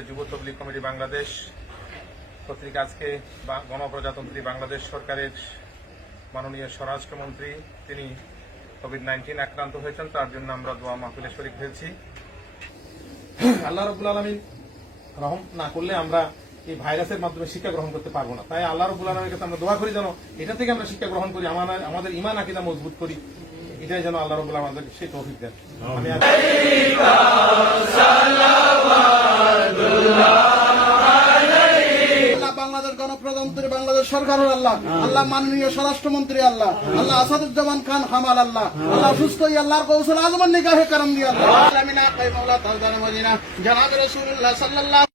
ব্রাহ্মণবাড়িয়া যুব তবলিগ কমিটি বাংলাদেশ কর্তৃক আজকে গণপ্রজাতন্ত্রী বাংলাদেশ সরকারের মাননীয় স্বরাষ্ট্রমন্ত্রী তিনি কোভিড-19 আক্রান্ত হয়েছেন, তার জন্য আমরা দোয়া মাহফিলে শরীক হয়েছি। আল্লাহ রাব্বুল আলামিন রহম না করলে আমরা এই ভাইরাসের মাধ্যমে শিক্ষা গ্রহণ করতে পারবো না। তাই আল্লাহ রাব্বুল আলামিনের কাছে আমরা দোয়া করি যেন এটা থেকে আমরা শিক্ষা গ্রহণ করি, আমাদের ঈমান আকীদা মজবুত করি, এটাই যেন আল্লাহ রাব্বুল আলামিন আমাদেরকে সেই তৌফিক দেন। বাংলাদেশ গণপ্রজাতন্ত্রী বাংলাদেশ সরকার আল্লাহ আল্লাহ মাননীয় স্বরাষ্ট্রমন্ত্রী আল্লাহ আল্লাহ আসাদুজ্জামান খান খামাল আল্লাহ আল্লাহ সুস্থ আল্লাহর কৌশল আজমান নিগাহে করম দিয়ে আল্লাহ আলামিনা কাই মাওলা তাজদার মদিনা জনাব রাসূলুল্লাহ সাল্লাল্লাহু